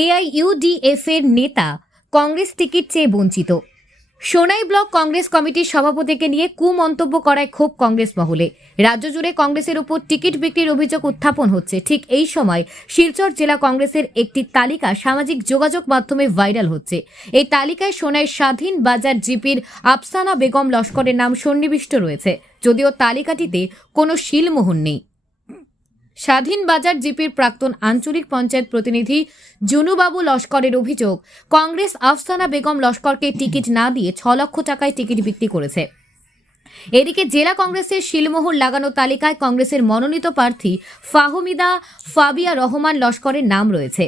AIUDF এর নেতা Congress ticket চেয়ে বঞ্চিত। সোনাই ব্লক কংগ্রেস কমিটির সভাপতিকে নিয়ে কুমন্তব্য করায় ক্ষোভ কংগ্রেস মহলে। রাজ্য জুড়ে কংগ্রেসের উপর টিকিট বিক্রির অভিযোগ উত্থাপন হচ্ছে। ঠিক এই সময় শিলচর জেলা কংগ্রেসের একটি তালিকা সামাজিক যোগাযোগ মাধ্যমে ভাইরাল হচ্ছে। এই তালিকায় সোনাই স্বাধীন বাজার জিপির আফসানা বেগম লস্করের নাম সন্নিবিষ্ট রয়েছে। যদিও তালিকাটিতে কোনো শিলমোহন নেই। স্বাধীন বাজার জিপির প্রাক্তন আঞ্চলিক পঞ্চায়েত প্রতিনিধি জুনুবাবু লস্করের অভিযোগ, কংগ্রেস আফসানা বেগম লস্করকে টিকিট না দিয়ে ছ লক্ষ টাকায় টিকিট বিক্রি করেছে। এদিকে জেলা কংগ্রেসের শিলমোহর লাগানো তালিকায় কংগ্রেসের মনোনীত প্রার্থী ফাহমিদা ফাবিয়া রহমান লস্করের নাম রয়েছে।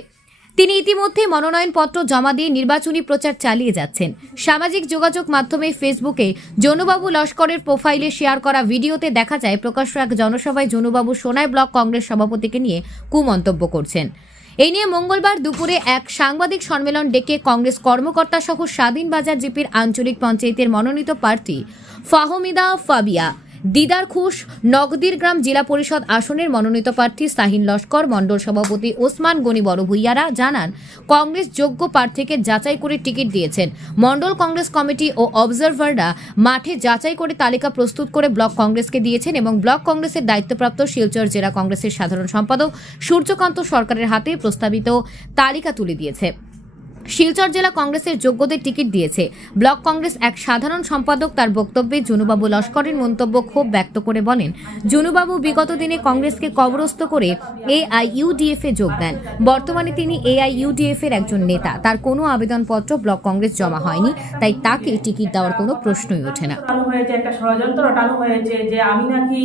তিনি ইতিমধ্যে মনোনয়নপত্র জমা দিয়ে নির্বাচনী প্রচার চালিয়ে যাচ্ছেন। সামাজিক যোগাযোগ মাধ্যমে ফেসবুকে জনুবাবু লস্করের প্রোফাইলে শেয়ার করা ভিডিওতে দেখা যায়, প্রকাশ্য এক জনসভায় জনুবাবু সোনাই ব্লক কংগ্রেস সভাপতিকে নিয়ে কুমন্তব্য করছেন। এই নিয়ে মঙ্গলবার দুপুরে এক সাংবাদিক সম্মেলন ডেকে কংগ্রেস কর্মকর্তা সহ স্বাধীন বাজার জিপির আঞ্চলিক পঞ্চায়েতের মনোনীত প্রার্থী ফাহমিদা ফাবিয়া দিদার খুশ নগদির গ্রাম জেলা পরিষদ আসনের মনোনীত প্রার্থী সাহিন লস্কর, মণ্ডল সভাপতি ওসমান গনি বড় ভুইয়ারা জানান, কংগ্রেস যোগ্য প্রার্থীকে যাচাই করে টিকিট দিয়েছেন। মণ্ডল কংগ্রেস কমিটি ও অবজারভাররা মাঠে যাচাই করে তালিকা প্রস্তুত করে ব্লক কংগ্রেসকে দিয়েছেন এবং ব্লক কংগ্রেসের দায়িত্বপ্রাপ্ত শিলচর জেলা কংগ্রেসের সাধারণ সম্পাদক সূর্যকান্ত সরকারের হাতে প্রস্তাবিত তালিকা তুলে দিয়েছে। শিলচর জেলা কংগ্রেসের যোগ্যদের টিকিট দিয়েছে। ব্লক কংগ্রেস এক সাধারণ সম্পাদক তার বক্তব্যে জুনুবাবু লস্করের মন্তব্য ক্ষোভ ব্যক্ত করে বলেন, জুনুবাবু বিগত দিনে কংগ্রেসকে কবরস্থ করে এআইইউডিএফ এ যোগ দেন। বর্তমানে তিনি এআইইউডিএফ এর একজন নেতা। তার কোনো আবেদনপত্র ব্লক কংগ্রেস জমা হয়নি, তাই তাকে টিকিট দেওয়ার কোনো প্রশ্নই ওঠে না। হয়েছে একটা ষড়যন্ত্র হয়েছে যে আমি নাকি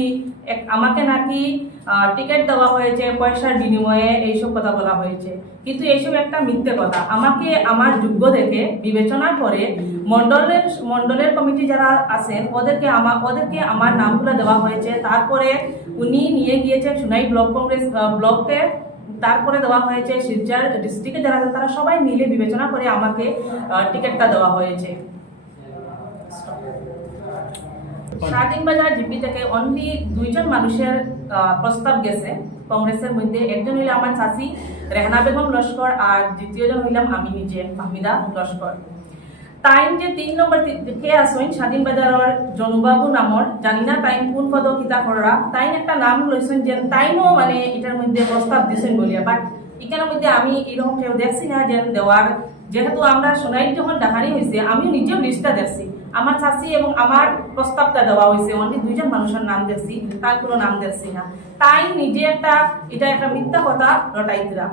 এক- আমাকে নাকি টিকিট দেওয়া হয়েছে, পয়সার বিনিময়ে এইসব কথা বলা হয়েছে। কিন্তু এইসব একটা মিথ্যে কথা। আমাকে আমার যোগ্য দেখে বিবেচনা করে মন্ডলের মন্ডলের কমিটি যারা আছেন, ওদেরকে আমার ওদেরকে আমার নামগুলো দেওয়া হয়েছে। তারপরে উনি নিয়ে গিয়েছেন সোনাই ব্লক কংগ্রেস ব্লককে। তারপরে দেওয়া হয়েছে শিলচর ডিস্ট্রিক্টে যারা তারা সবাই মিলে বিবেচনা করে আমাকে টিকিটটা দেওয়া হয়েছে। স্বাধীন বাজার জিপি থেকে অনলি দুইজন মানুষের প্রস্তাব গেছে। কংগ্রেসের মধ্যে একজন হইলে আমার চাষি রেহনা বেগম লস্কর, আর দ্বিতীয়জন হইলাম আমি নিজে, ফাহমিদা লস্কর। টাইম যে তিন নম্বর কে আসইন স্বাধীন বাজারের জনুবাবু নামর। জানি না টাইম কোন পদ কিতা কররা তাইন একটা নাম লইছেন যে তাইনও মানে এটার মধ্যে প্রস্তাব দিছেন বলিয়া। বাট এখানের মধ্যে আমি এরকম কেউ দেখছি না যে দেওয়ার যেহেতু আমরা সোনাই যখন দেখানি হয়েছে আমি নিজেও লিস্টটা দেখছি। আমার চাষি এবং আমার প্রস্তাবটা দেওয়া হয়েছে অনলি দুইজন মানুষের নাম দেখছি, তার কোনো নাম দেখছি না। তাই নিজে একটা, এটা একটা মিথ্যা কথা রটাইতরা।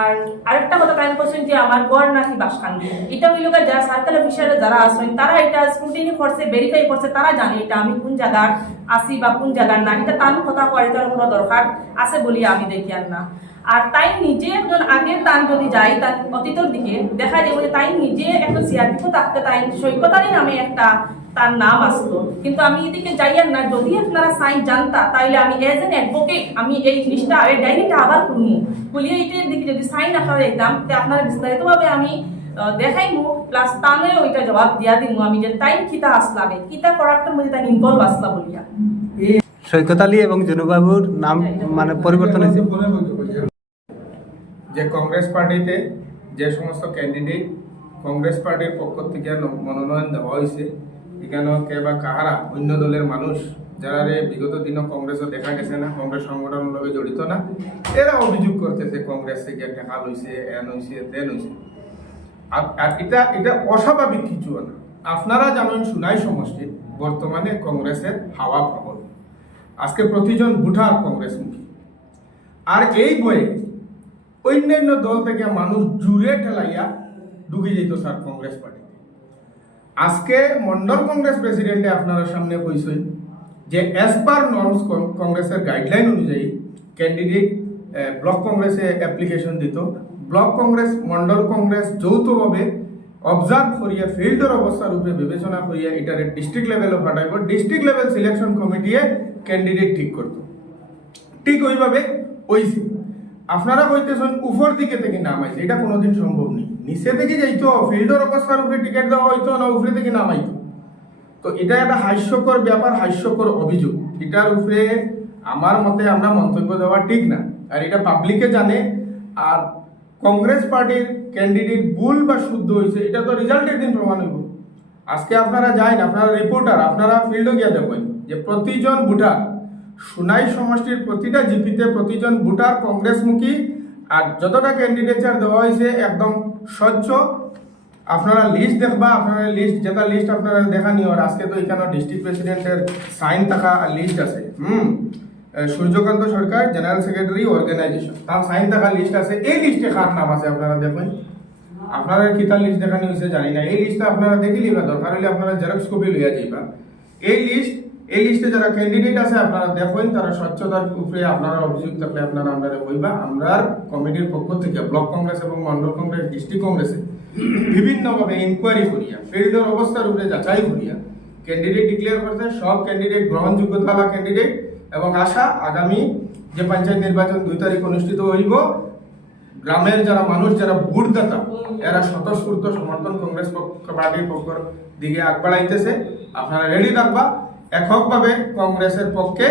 আর আরেকটা কথা প্ল্যান করছেন যে আমার গড় নাকি বাসকান্দি এটা হইল যারা সার্কেল অফিসারে যারা আছেন, তারা এটা স্ক্রুটিনি করছে ভেরিফাই করছে, তারা জানে এটা আমি কোন জায়গার আসি বা কোন জায়গার না। এটা তার কথা এটার কোনো দরকার আছে বলি আমি দেখি আর না। আর তাই নিজে একজন আগের তান যদি যায়, তার অতীতের দিকে দেখা যাবে যে তাই নিজে একজন সিআরপিও থাকতে, তাই সৈকতারই নামে একটা তার নাম আসতো কিন্তু আমি এদিকে যাই আর না, যদি আপনারা সাইন জানতা, তাইলে আমি এজ এন অ্যাডভোকেট আমি এই জিনিসটা, এই ডায়েরিটা আবার খুলমু। খুলিয়ে এইটার দিকে যদি সাইন আপনারা দিতাম তে আপনারা বিস্তারিতভাবে আমি দেখাইমু প্লাস তানেও ওইটা জবাব দিয়া দিমু। আমি যে তাই কিতা আসলাবে কিতা করারটার মধ্যে তাই ইনভলভ আসলা বলিয়া। সৈকত আলী এবং জনুবাবুর নাম মানে পরিবর্তন হয়েছে। যে কংগ্রেস পার্টিতে যে সমস্ত ক্যান্ডিডেট কংগ্রেস পার্টির পক্ষ থেকে মনোনয়ন দেওয়া হয়েছে, এখানে কে বা কাহারা অন্য দলের মানুষ, যারা রে বিগত দিনও কংগ্রেসও দেখা গেছে না, কংগ্রেস সংগঠনের লগে জড়িত না, এরা অভিযোগ করতেছে কংগ্রেস থেকে টাকা লইছে এন হইছে, তেন হইছে। আর এটা এটা অস্বাভাবিক কিছু না। আপনারা জানেন সুনাই সমষ্টি, বর্তমানে কংগ্রেসের হাওয়া প্রবল। আজকে প্রতিজন ভোটার কংগ্রেসমুখী। আর এই বয়ে অন্যান্য দল থেকে মানুষ জুড়ে ঠেলাইয়া ঢুকে যেত স্যার কংগ্রেস পার্টিতে আজকে মন্ডল কংগ্রেস প্রেসিডেন্টে আপনার সামনে কইছেন যে অ্যাজ পার নর্মস কংগ্রেসের গাইডলাইন অনুযায়ী ক্যান্ডিডেট ব্লক কংগ্রেসে অ্যাপ্লিকেশন দিত। ব্লক কংগ্রেস, মন্ডল কংগ্রেস যৌথভাবে অবজার্ভ করিয়া ফিল্ডের অবস্থার উপরে বিবেচনা করিয়া এটার ডিস্ট্রিক্ট লেভেলও পাঠাইব। ডিস্ট্রিক্ট লেভেল সিলেকশন কমিটিয়ে ক্যান্ডিডেট ঠিক করতো। ঠিক ওইভাবে ওইছে আপনারা কইতেছেন উপর দিকে থেকে নামাইছে, এটা কোনোদিন সম্ভব নেই। নিচে থেকে যাইতো, ফিল্ডের অবস্থার উপরে টিকিট দেওয়া হইতো, না উপরে থেকে নামাইতো। তো এটা একটা হাস্যকর ব্যাপার, হাস্যকর অভিযোগ। এটার উপরে আমার মতে আমরা মন্তব্য দেওয়া ঠিক না। আর এটা পাবলিকে জানে, আর কংগ্রেস পার্টির ক্যান্ডিডেট ভুল বা শুদ্ধ হয়েছে এটা তো রেজাল্টের দিন প্রমাণ হইব। আজকে আপনারা যাইন, আপনারা রিপোর্টার আপনারা ফিল্ডে গিয়ে দেখবেন যে প্রতিজন ভোটার সুনাই সমষ্টির প্রতিটা জিপিতে প্রতিজন ভোটার কংগ্রেসমুখী। আর যতটা ক্যান্ডিডেচার দেওয়া হয়েছে, একদম স্বচ্ছ। আপনারা লিস্ট দেখবা, আপনারা লিস্ট যেটা লিস্ট আপনারা দেখানি আর আজকে তো এখানে ডিস্ট্রিক্ট প্রেসিডেন্টের সাইন থাকা লিস্ট আছে। হুম। Suryakanta Sarkar general secretary organisation তার সাইন থাকা লিস্ট আছে। এই লিস্টে কার নাম আছে আপনারা দেখবেন আপনারা কি তার লিস্ট দেখানি হয়েছে জানি না। এই লিস্টটা আপনারা দেখে লিবা দরকার হলে আপনারা জেরক্স কপি লইয়া যাইবা। এই লিস্ট এই লিস্টে যারা ক্যান্ডিডেট আছে, আপনারা দেখবেন তারা স্বচ্ছতার উপরে আপনারা অভিযোগ থাকলে আপনারা আমরা কইবা আমরা কমিটির পক্ষ থেকে, ব্লক কংগ্রেস এবং মন্ডল কংগ্রেস, ডিস্ট্রিক্ট কংগ্রেসে বিভিন্নভাবে ইনকোয়ারি করিয়া ফিল্ডের অবস্থার উপরে যাচাই করিয়া ক্যান্ডিডেট ডিক্লেয়ার করতে সব ক্যান্ডিডেট গ্রহণযোগ্যতা ক্যান্ডিডেট এবং আশা, আগামী যে পঞ্চায়েত নির্বাচন দুই তারিখ অনুষ্ঠিত হইব, গ্রামের যারা মানুষ, যারা ভোটদাতা, এরা স্বতঃস্ফূর্ত সমর্থন কংগ্রেস পক্ষ, পার্টির পক্ষ দিকে আগ বাড়াইতেছে। আপনারা রেডি থাকবা। এককভাবে কংগ্রেসের পক্ষে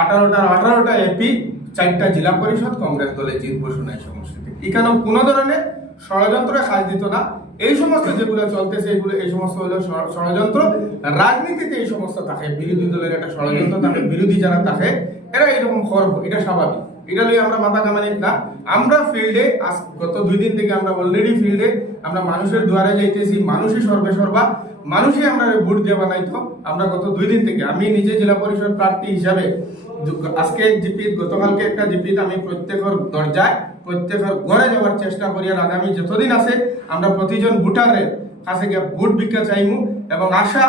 আঠারোটার আঠারোটা এপি চারটা জেলা পরিষদ কংগ্রেস দলে জিতবো শোনায় সমষ্টিতে। এখানে কোনো ধরনের ষড়যন্ত্রে সাজ দিত না। এই সমস্ত যেগুলো চলতেছে, এগুলো, এই সমস্ত হলো ষড়যন্ত্র। রাজনীতিতে এই সমস্ত থাকে, বিরোধী দলের একটা ষড়যন্ত্র থাকে, বিরোধী যারা থাকে, এরা এরকম করব এটা স্বাভাবিক। এটা লই আমরা মাথা কামানি না। আমরা ফিল্ডে গত দুই দিন থেকে আমরা অলরেডি ফিল্ডে, আমরা মানুষের দুয়ারে যাইতেছি, মানুষই সর্বে সর্বা। মানুষই আমরা ভোট দিয়ে বানাইতো আমরা গত দুই দিন থেকে, আমি নিজে জেলা পরিষদ প্রার্থী হিসাবে আজকে জিপিত গতকালকে একটা জিপিত আমি প্রত্যেকের দরজায়, প্রত্যেকের ঘরে যাওয়ার চেষ্টা করি আর আগামী যতদিন আছে, আমরা প্রতিজন ভোটারের কাছে গিয়ে ভোট ভিক্ষা চাইমু এবং আশা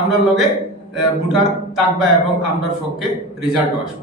আমরা লগে ভোটার থাকবা এবং আমরা পক্ষে রেজাল্টও আসব।